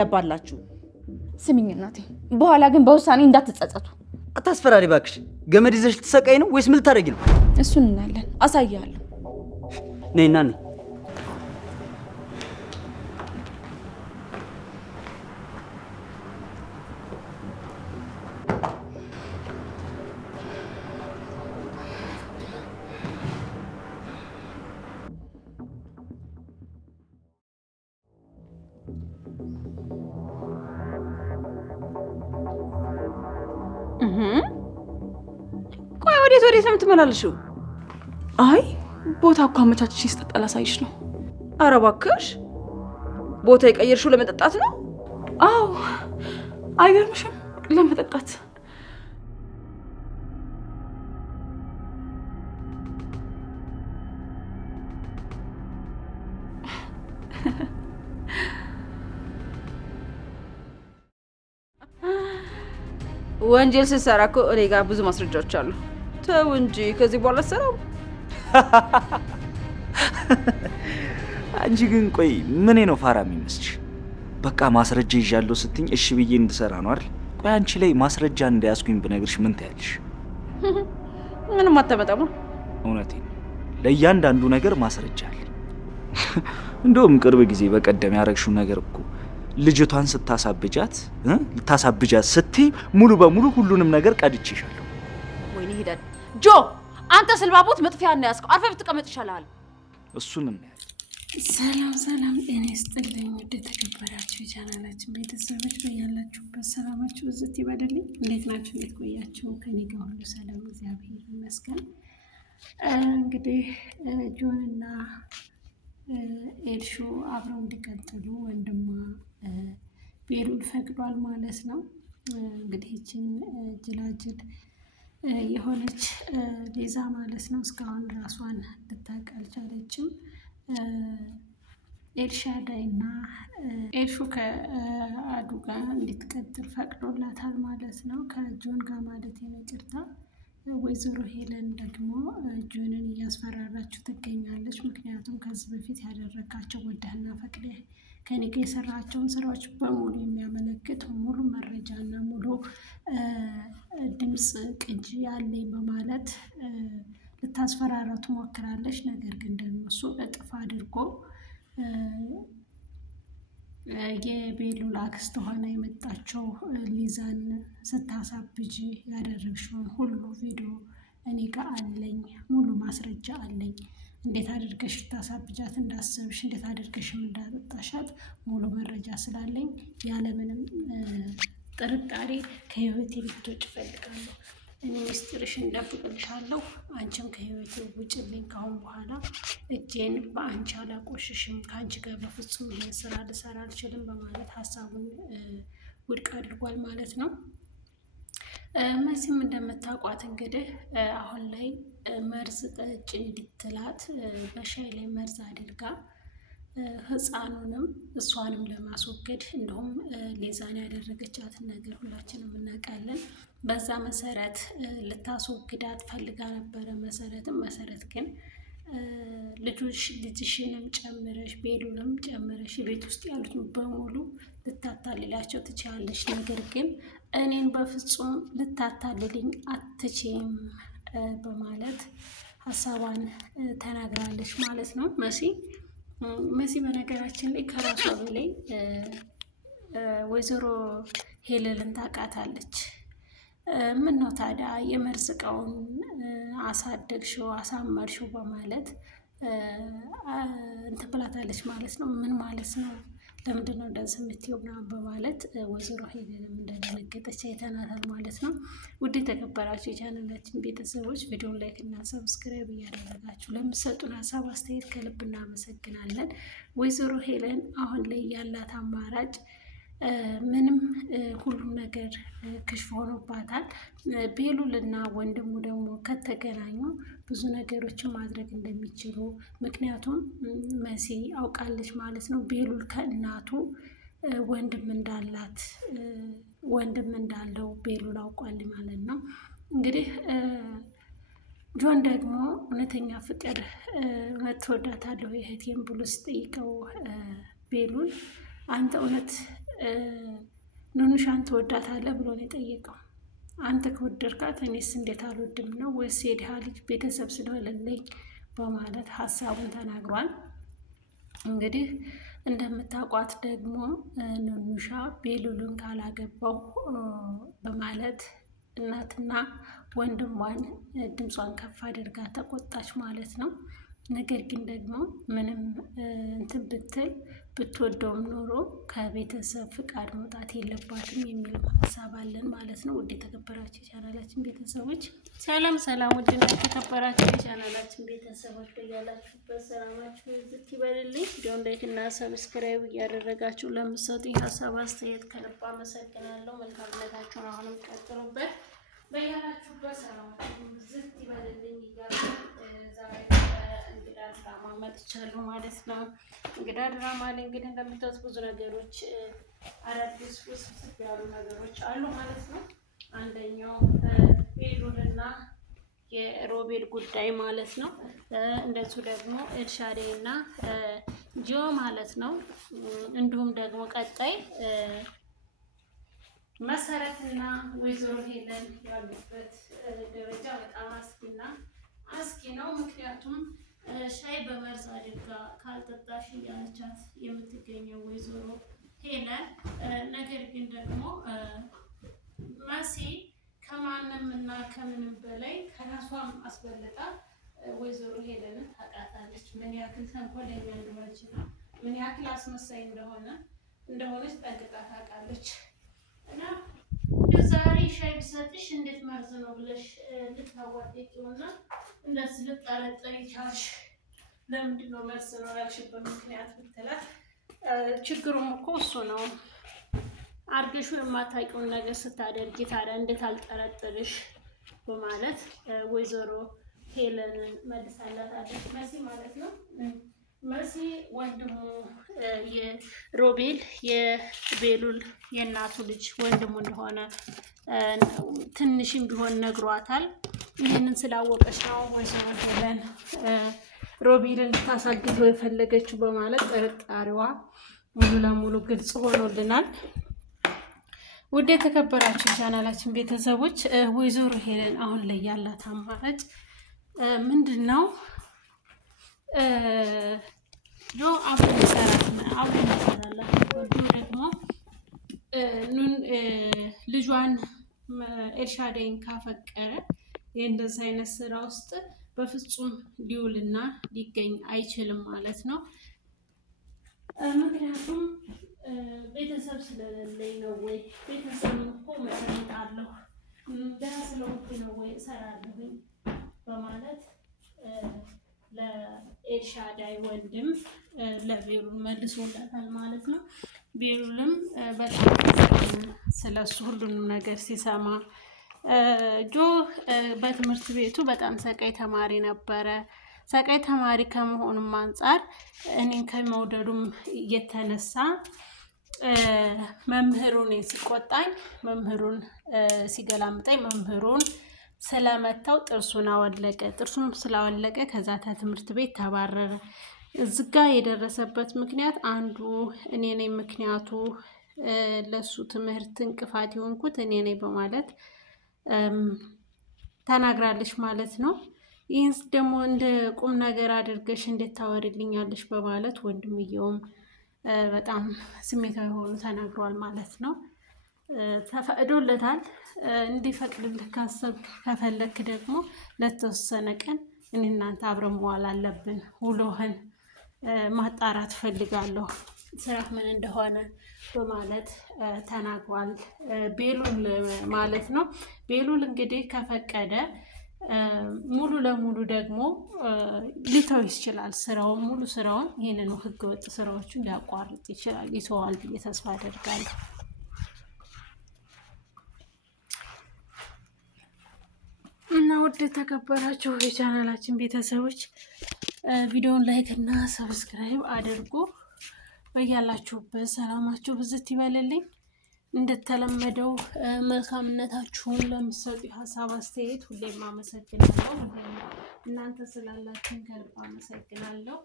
ያባላችሁ ስሚኝ እናቴ፣ በኋላ ግን በውሳኔ እንዳትጸጸቱ። አታስፈራሪ ባክሽ። ገመድ ይዘሽ ልትሰቃይ ነው ወይስ ምን ልታደርጊ ነው? እሱን እናያለን፣ አሳያለሁ። ነይና ነይ። ቆይ ወዴት ነው የምትመላለሽው? አይ ቦታ እኮ አመቻችሽ ስጠጣ ላሳይሽ ነው። ኧረ እባክሽ ቦታ የቀየርሽው ለመጠጣት ነው? አዎ አይገርምሽም? ለመጠጣት። ወንጀል ስትሰራ እኮ እኔ ጋር ብዙ ማስረጃዎች አሉ። ተው እንጂ ከዚህ በኋላ ሰራው። አንቺ ግን ቆይ ምን ነው ፋራ የሚመስልሽ? በቃ ማስረጃ ይዣለሁ ስትኝ እሺ ብዬ እንድሰራ ነው አይደል? ቆይ አንቺ ላይ ማስረጃ እንዳያስኩኝ ብነግርሽ ምን ታያለሽ? ምንም አታመጣም። እውነቴን ለእያንዳንዱ ነገር ማስረጃ አለ። እንደውም ቅርብ ጊዜ በቀደም ያረግሽው ነገር እኮ ልጅቷን ልታሳብጃት ስትይ ሙሉ በሙሉ ሁሉንም ነገር ቀድቼሻለሁ። ወይኔ ሄዳል ጆ፣ አንተ ስልባቦት መጥፊያ ነው ያስቀው። አርፈህ ብትቀመጥ ይሻላል። እሱን እናያለን። ሰላም ጤና ይስጥልኝ። ወደ ተከበራችሁ የቻናላችን ቤተሰቦች በያላችሁበት ሰላማችሁ ብዝት ይበልልኝ። እንዴት ናችሁ? እንዴት ቆያችሁ? ከኔ ጋር ሁሉ ሰላም እግዚአብሔር ይመስገን። እንግዲህ ጆንና ኤልሹ አብረው እንዲቀጥሉ ወንድሟ ቤሉል ፈቅዷል ማለት ነው። እንግዲህ ይህችን ጅላጅል የሆነች ቤዛ ማለት ነው እስካሁን ራሷን ልታውቅ አልቻለችም። ኤልሻዳይና ኤልሹ ከአዱ ጋር እንድትቀጥል ፈቅዶላታል ማለት ነው። ከጆን ጋር ማለት ይቅርታ። ወይዘሮ ሄለን ደግሞ ጆንን እያስፈራራችሁ ትገኛለች። ምክንያቱም ከዚህ በፊት ያደረጋቸው ወደህና ፈቅደህ ከኔ ጋር የሰራቸውን ስራዎች በሙሉ የሚያመለክት ሙሉ መረጃና ሙሉ ድምፅ ቅጂ ያለኝ በማለት ልታስፈራራው ትሞክራለች። ነገር ግን ደግሞ እሱ እጥፍ አድርጎ የቤሉል አክስት ሆና የመጣቸው ሊዛን ስታሳብጂ ያደረግሽውን ሁሉ ቪዲዮ እኔ ጋር አለኝ፣ ሙሉ ማስረጃ አለኝ። እንዴት አድርገሽ ታሳብጃት እንዳሰብሽ፣ እንዴት አድርገሽም እንዳጠጣሻት ሙሉ መረጃ ስላለኝ ያለምንም ጥርጣሬ ከህይወቴ ልትወጪ እፈልጋለሁ። እኔ ሚስጥርሽን እደብቅልሻለሁ። አንቺም ከህይወቴ ውጭልኝ። ካሁን በኋላ እጄን በአንቺ አላቆሽሽም። ከአንቺ ጋር በፍጹም ይሄን ስራ ልሰራ አልችልም በማለት ሀሳቡን ውድቅ አድርጓል ማለት ነው። መሲም እንደምታውቋት እንግዲህ አሁን ላይ መርዝ ጠጭ እንድትላት በሻይ ላይ መርዝ አድርጋ ህፃኑንም እሷንም ለማስወገድ እንዲሁም ሌዛን ያደረገቻትን ነገር ሁላችንም እናውቃለን። በዛ መሰረት ልታስወግዳት ፈልጋ ነበረ። መሰረት ግን ልጅሽንም ጨምረሽ ቤሉልም ጨምረሽ ቤት ውስጥ ያሉትን በሙሉ ልታታልላቸው ትችላለች፣ ነገር ግን እኔን በፍጹም ልታታልልኝ አትችይም በማለት ሀሳቧን ተናግራለች ማለት ነው። መሲ በነገራችን ላይ ከራሷ በላይ ወይዘሮ ሄለልን ታውቃታለች። ምን ነው ታዲያ የመርዝ እቃውን አሳደግሽው አሳመርሽው በማለት እንትን ብላታለች ማለት ነው። ምን ማለት ነው? ለምንድን ነው እንደዚህ የምትይው ምናምን በማለት ወይዘሮ ሄለንም እንደደነገጠች አይተናታል ማለት ነው። ውድ የተከበራችሁ የቻናላችን ቤተሰቦች ቪዲዮን ላይክ እና ሰብስክራይብ እያደረጋችሁ ለምትሰጡን ሀሳብ አስተያየት ከልብ እናመሰግናለን። ወይዘሮ ሄለን አሁን ላይ ያላት አማራጭ ምንም ሁሉም ነገር ክሽፍ ሆኖባታል። ቤሉል እና ወንድሙ ደግሞ ከተገናኙ ብዙ ነገሮችን ማድረግ እንደሚችሉ ምክንያቱም መሲ አውቃለች ማለት ነው። ቤሉል ከእናቱ ወንድም እንዳለው ቤሉል አውቋል ማለት ነው። እንግዲህ ጆን ደግሞ እውነተኛ ፍቅር እውነት ትወዳታለሁ እህቴን ብሎ ሲጠይቀው ቤሉል አንተ እውነት ኑኑሻን ትወዳታለህ ብሎ ነው የጠየቀው። አንተ ከወደድካት እኔስ እንዴት አልወድም ነው ወይስ የድሃ ልጅ ቤተሰብ ስለሌለኝ በማለት ሀሳቡን ተናግሯል። እንግዲህ እንደምታውቋት ደግሞ ኑኑሻ ቤሉልን ካላገባው በማለት እናትና ወንድሟን ድምጿን ከፍ አድርጋ ተቆጣች ማለት ነው። ነገር ግን ደግሞ ምንም እንትን ብትል ብትወደውም ኖሮ ከቤተሰብ ፍቃድ መውጣት የለባትም የሚል ሀሳብ አለን ማለት ነው። ውድ የተከበራችሁ የቻናላችን ቤተሰቦች ሰላም ሰላም፣ ውድ የተከበራችሁ የቻናላችን ቤተሰቦች በያላችሁበት ሰላማችሁ ዝት ይበልልኝ። ቪዲዮን ላይክ እና ሰብስክራይብ እያደረጋችሁ ለምትሰጡኝ ሀሳብ አስተያየት ከልብ አመሰግናለሁ። መልካምነታችሁን አሁንም ቀጥሉበት። በያላችሁበት ሰላማችሁ ዝት ይበልልኝ እያሉ ዛሬ እንግዳ ድራማ መጥቻለሁ ማለት ነው። እንግዳ ድራማ ላይ እንግዲህ እንደምታዩት ብዙ ነገሮች አዳዲስ ውስብስብ ያሉ ነገሮች አሉ ማለት ነው። አንደኛው ቤሉልና የሮቤል ጉዳይ ማለት ነው። እንደዚሁ ደግሞ ኤልሻዴ እና ጂዮ ማለት ነው። እንዲሁም ደግሞ ቀጣይ መሰረትና ወይዘሮ ሄለን ያሉበት ደረጃ በጣም አስጊ ነው። ምክንያቱም ሻይ በመርዝ አድርጋ ካልጠጣሽ እያለቻት የምትገኘው ወይዘሮ ሄለን፣ ነገር ግን ደግሞ መሲ ከማንም እና ከምንም በላይ ከራሷም አስበልጣ ወይዘሮ ሄለንን ታውቃታለች። ምን ያክል ተንኮለኛ እንደሆነች እና ምን ያክል አስመሳይ እንደሆነች ጠንቅቃ ታውቃለች። እና ዛሬ ሻይ ብሰጥሽ እንዴት መርዝ ነው ብለሽ ልታዋደቂውና እንደዚህ ልጠረጠሪ ቻልሽ? ለምንድን ነው መርዝ ነው ያልሽበት ምክንያት ብትላት፣ ችግሩም እኮ እሱ ነው። አርገሹ የማታውቂውን ነገር ስታደርጊ ታዲያ እንዴት አልጠረጥርሽ? በማለት ወይዘሮ ሄለንን መልሳላታለች መሲ ማለት ነው። መሲ ወንድሙ የሮቤል የቤሉል የእናቱ ልጅ ወንድሙ እንደሆነ ትንሽም ቢሆን ነግሯታል። ይህንን ስላወቀች ነው ወይዘሮ ሄለን ሮቤልን ልታሳግዘው የፈለገችው በማለት ጥርጣሬዋ ሙሉ ለሙሉ ግልጽ ሆኖልናል። ውድ የተከበራችሁ ቻናላችን ቤተሰቦች ወይዘሮ ሄለን አሁን ላይ ያላት አማራጭ ምንድን ነው? አብረን እንሰራላት ደግሞ ልጇን ኤልሻዳይን ካፈቀረ እንደዚህ አይነት ስራ ውስጥ በፍጹም ሊውልና ሊገኝ አይችልም ማለት ነው። ምክንያቱም ቤተሰብ ስለሌለኝ ነው ወይ ቤተሰብ እኮ መሰረታለሁ ደህና ስለሆንኩ ነው ወይ እሰራለሁኝ በማለት ለኤልሻዳይ ወንድም ለቤሉል መልሶላታል ማለት ነው። ቤሉልም በጣም ስለሱ ሁሉንም ነገር ሲሰማ ጆ በትምህርት ቤቱ በጣም ሰቃይ ተማሪ ነበረ። ሰቃይ ተማሪ ከመሆኑም አንጻር እኔን ከመውደዱም የተነሳ መምህሩን ሲቆጣኝ፣ መምህሩን ሲገላምጠኝ፣ መምህሩን ስለመታው ጥርሱን አወለቀ። ጥርሱን ስላወለቀ ከዛ ትምህርት ቤት ተባረረ። እዝጋ የደረሰበት ምክንያት አንዱ እኔ ነኝ፣ ምክንያቱ ለሱ ትምህርት እንቅፋት የሆንኩት እኔ ነኝ በማለት ተናግራለች ማለት ነው። ይህን ደግሞ እንደ ቁም ነገር አድርገሽ እንዴት ታወሪልኛለሽ በማለት ወንድምየውም በጣም ስሜታዊ ሆኑ ተናግሯል ማለት ነው። ተፈቅዶለታል። እንዲፈቅድልህ ካሰብክ ከፈለክ ደግሞ ለተወሰነ ቀን እኔ እናንተ አብረን መዋል አለብን። ውሎህን ማጣራት ፈልጋለሁ፣ ስራህ ምን እንደሆነ በማለት ተናግሯል ቤሉል ማለት ነው። ቤሉል እንግዲህ ከፈቀደ ሙሉ ለሙሉ ደግሞ ሊተው ይችላል ስራውን፣ ሙሉ ስራውን፣ ይህንን ህገወጥ ስራዎቹን ሊያቋርጥ ይችላል። ይተዋል ብዬ ተስፋ አደርጋለሁ። እና ውድ የተከበራችሁ የቻናላችን ቤተሰቦች ቪዲዮውን ላይክ እና ሰብስክራይብ አድርጉ። በያላችሁበት ሰላማችሁ ብዝት ይበልልኝ። እንደተለመደው መልካምነታችሁን ለምትሰጡ ሀሳብ አስተያየት ሁሌም አመሰግናለሁ። እናንተ ስላላችሁን ከልብ አመሰግናለሁ።